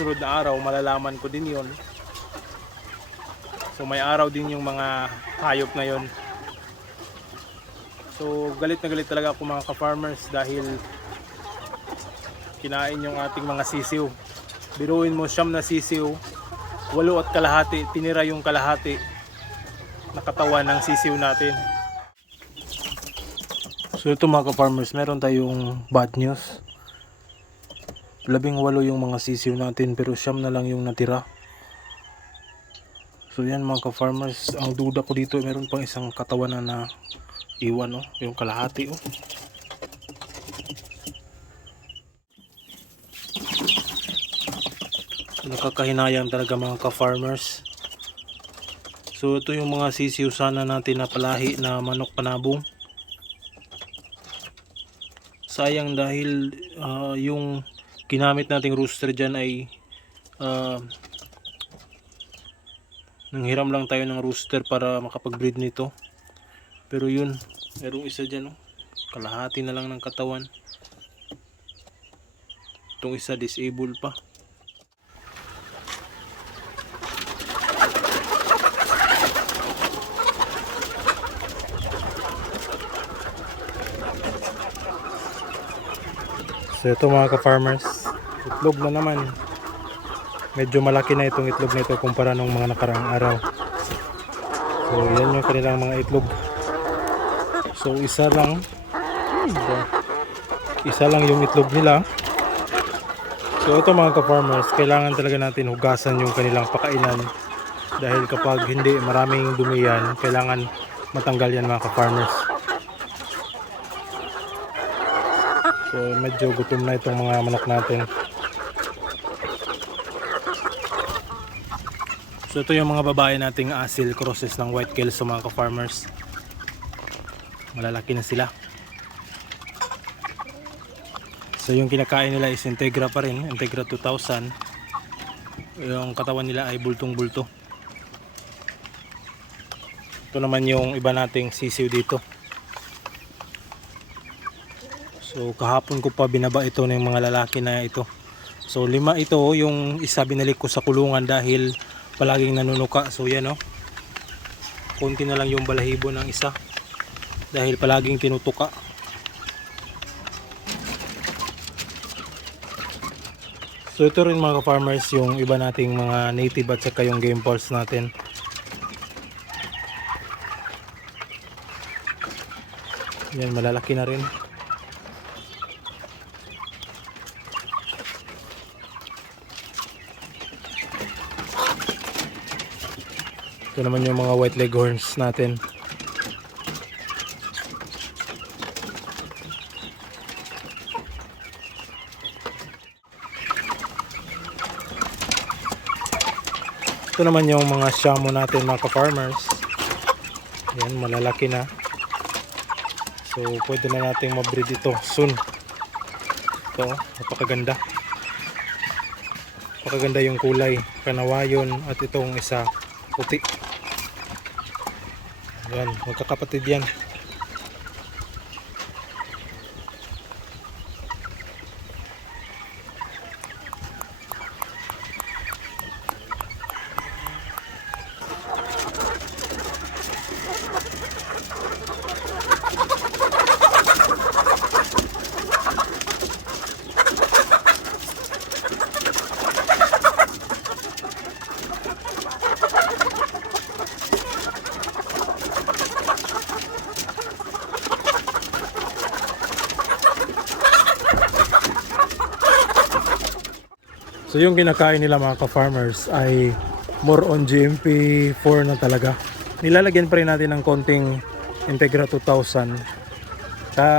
susunod na araw malalaman ko din yon. So may araw din yung mga hayop na yon. So galit na galit talaga ako mga ka-farmers dahil kinain yung ating mga sisiw. Biruin mo, 9 na sisiw, 8 at kalahati, tinira yung kalahati na katawan ng sisiw natin. So ito mga ka-farmers, meron tayong bad news. 18 yung mga sisiw natin pero 9 na lang yung natira. So yan mga ka-farmers, ang duda ko dito meron pang isang katawan na iwan, oh, yung kalahati, oh. Nakakahinayang talaga mga ka-farmers. So ito yung mga sisiw sana natin na palahi na manok panabong. Sayang dahil yung ginamit nating rooster dyan ay nanghiram lang tayo ng rooster para makapag-breed nito. Pero yun, merong isa dyan, oh, kalahati na lang ng katawan. Itong isa disabled pa. So ito mga ka-farmers, itlog na naman. Medyo malaki na itong itlog nito kumpara nung mga nakaraang araw. So yan yung kanilang mga itlog. So isa lang yung itlog nila. So ito mga ka-farmers, kailangan talaga natin hugasan yung kanilang pakainan. Dahil kapag hindi maraming dumi yan, kailangan matanggal yan mga ka-farmers. So medyo gutom na itong mga manok natin. So ito yung mga babae nating asil crosses ng white kelso mga ka-farmers. Malalaki na sila. So yung kinakain nila is Integra pa rin, Integra 2000. Yung katawan nila ay bultong-bulto. Ito naman yung iba nating sisiw dito. So kahapon ko pa binaba ito ng mga lalaki na ito. So 5 ito, yung isa binalik ko sa kulungan dahil palaging nanunuka. So yan, oh. Konti na lang yung balahibo ng isa dahil palaging tinutuka. So ito rin mga ka-farmers yung iba nating mga native at saka yung game balls natin. Yan, malalaki na rin. Ito naman yung mga white leghorns natin. Ito naman yung mga shamo natin mga ka-farmers. Yan, malalaki na. So pwede na nating mabreed ito soon. Ito, napakaganda. Napakaganda yung kulay, kanawayon at itong isa puti. Yan, magkakapatid yan. So yung kinakain nila mga ka-farmers ay more on GMP 4 na talaga. Nilalagyan pa rin natin ng konting Integra 2000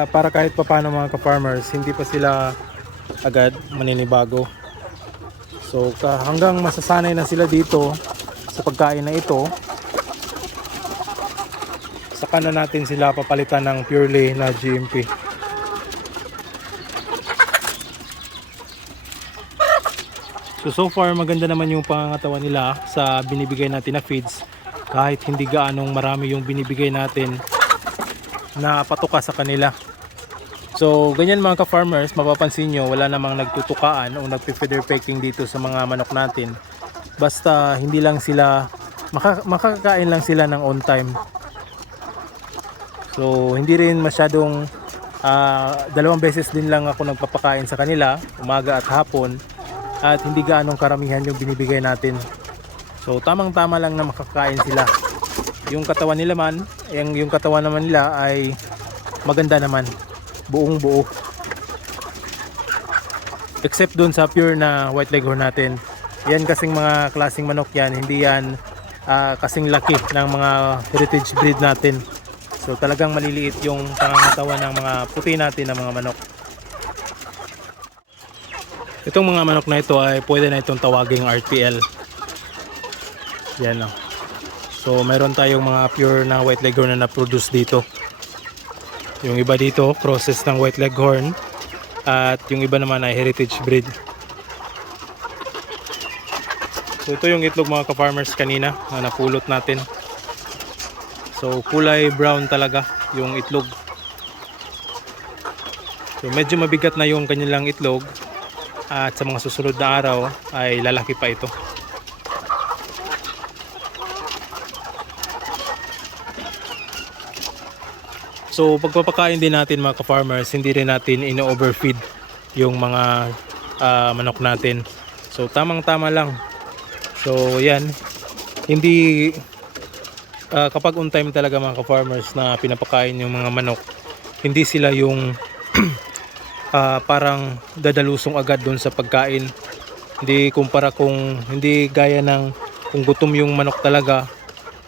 para kahit pa paano mga ka-farmers hindi pa sila agad maninibago. So hanggang masasanay na sila dito sa pagkain na ito, saka na natin sila papalitan ng purely na GMP. So far maganda naman yung pangangatawan nila sa binibigay natin na feeds, kahit hindi gaanong marami yung binibigay natin na patuka sa kanila. So ganyan mga ka-farmers, mapapansin nyo wala namang nagtutukaan o nagpe-feather pecking dito sa mga manok natin. Basta hindi lang sila makakakain lang sila ng on time. So hindi rin masyadong dalawang beses din lang ako nagpapakain sa kanila, umaga at hapon, at hindi gaanong karamihan yung binibigay natin. So tamang tama lang na makakain sila. Yung katawan nila man, yung katawan naman nila ay maganda naman, buong buo. Except dun sa pure na white leghorn natin. Yan kasing mga klaseng manok yan, hindi yan kasing laki ng mga heritage breed natin. So talagang maliliit yung pangangatawan ng mga puti natin ng mga manok. Itong mga manok na ito ay pwede na itong tawaging RTL. Yan o. So meron tayong mga pure na white leghorn na na-produce dito. Yung iba dito, process ng white leghorn. At yung iba naman ay heritage breed. So ito yung itlog mga ka-farmers kanina na napulot natin. So kulay brown talaga yung itlog. So medyo mabigat na yung kanilang itlog. At sa mga susunod na araw ay lalaki pa ito. So pagpapakain din natin mga ka-farmers, hindi rin natin ino-overfeed yung mga manok natin. So tamang-tama lang. So yan, hindi kapag on time talaga mga ka-farmers na pinapakain yung mga manok, hindi sila yung parang dadalusong agad doon sa pagkain. Hindi kumpara kung hindi gaya ng kung gutom yung manok talaga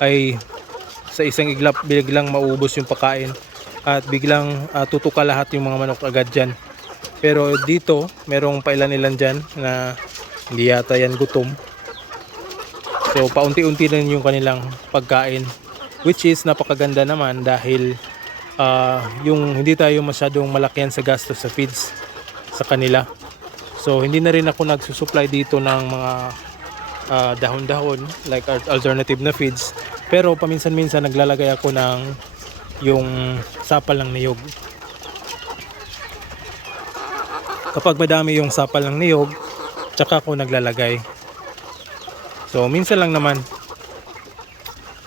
ay sa isang iglap biglang maubos yung pagkain at biglang tutuka lahat yung mga manok agad dyan. Pero dito merong pailan-ilan dyan na hindi yata yan gutom. So paunti-unti rin yung kanilang pagkain, which is napakaganda naman dahil yung hindi tayo masyadong malakyan sa gastos sa feeds sa kanila. So hindi na rin ako nagsusupply dito ng mga dahon-dahon like alternative na feeds, pero paminsan-minsan naglalagay ako ng yung sapal ng niyog. Kapag madami yung sapal ng niyog, tsaka ako naglalagay. So minsan lang naman.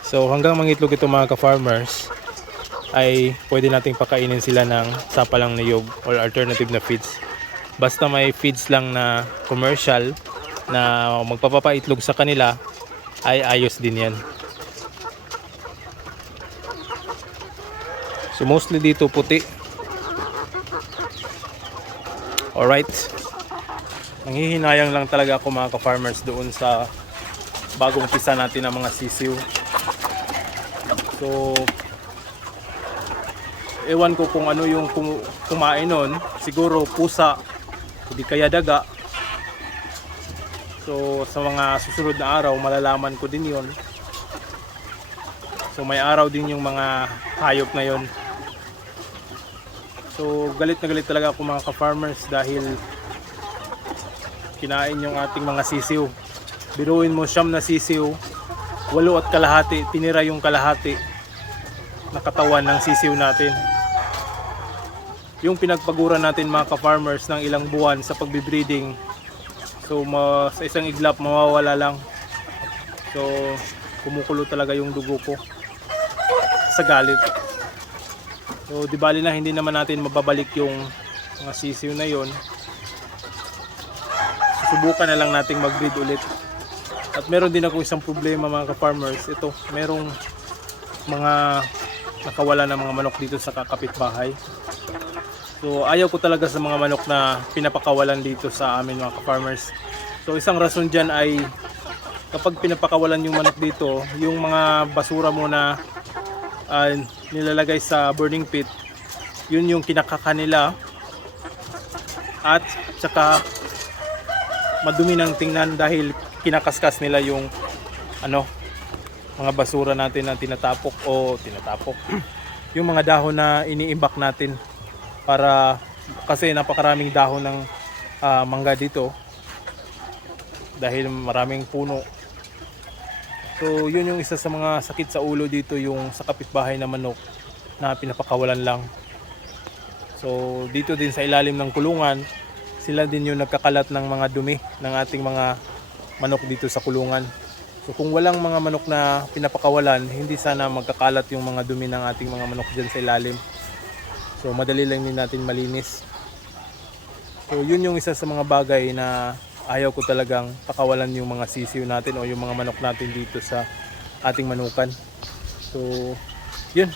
So hanggang mangitlog ito mga ka-farmers ay pwede nating pakainin sila ng sapalang niyog or alternative na feeds. Basta may feeds lang na commercial na magpapapaitlog sa kanila ay ayos din yan. So mostly dito puti. Alright. Nanghihinayang lang talaga ako mga ka-farmers doon sa bagong pisa natin ng mga sisiw. So ewan ko kung ano yung kumain nun. Siguro pusa, hindi kaya daga. So sa mga susunod na araw malalaman ko din yon. So may araw din yung mga hayop na yon. So galit na galit talaga ako mga ka-farmers dahil kinain yung ating mga sisiw. Biruin mo, 9 na sisiw, 8 at kalahati, tinira yung kalahati na katawan ng sisiw natin. Yung pinagpaguran natin mga ka-farmers ng ilang buwan sa pagbibreeding, so sa isang iglap mawawala lang. So kumukulo talaga yung dugo ko sa galit. So di bali na hindi naman natin mababalik yung mga sisiw na yon. Subukan na lang nating mag-breed ulit. At meron din ako isang problema mga ka-farmers. Ito, merong mga nakawala ng mga manok dito sa kapitbahay. So ayaw ko talaga sa mga manok na pinapakawalan dito sa amin mga ka-farmers. So isang rason dyan ay kapag pinapakawalan yung manok dito, yung mga basura mo na nilalagay sa burning pit, yun yung kinakaka nila. At saka madumi ng tingnan dahil kinakaskas nila yung mga basura natin na tinatapok yung mga dahon na iniimbak natin kasi napakaraming dahon ng mangga dito dahil maraming puno. So yun yung isa sa mga sakit sa ulo dito, yung sa kapitbahay na manok na pinapakawalan lang. So dito din sa ilalim ng kulungan, sila din yung nagkakalat ng mga dumi ng ating mga manok dito sa kulungan. So kung walang mga manok na pinapakawalan, hindi sana magkakalat yung mga dumi ng ating mga manok dyan sa ilalim. So madali lang din natin malinis. So yun yung isa sa mga bagay na ayaw ko talagang pakawalan yung mga sisiw natin o yung mga manok natin dito sa ating manukan. So yun,